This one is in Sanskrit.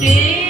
य e,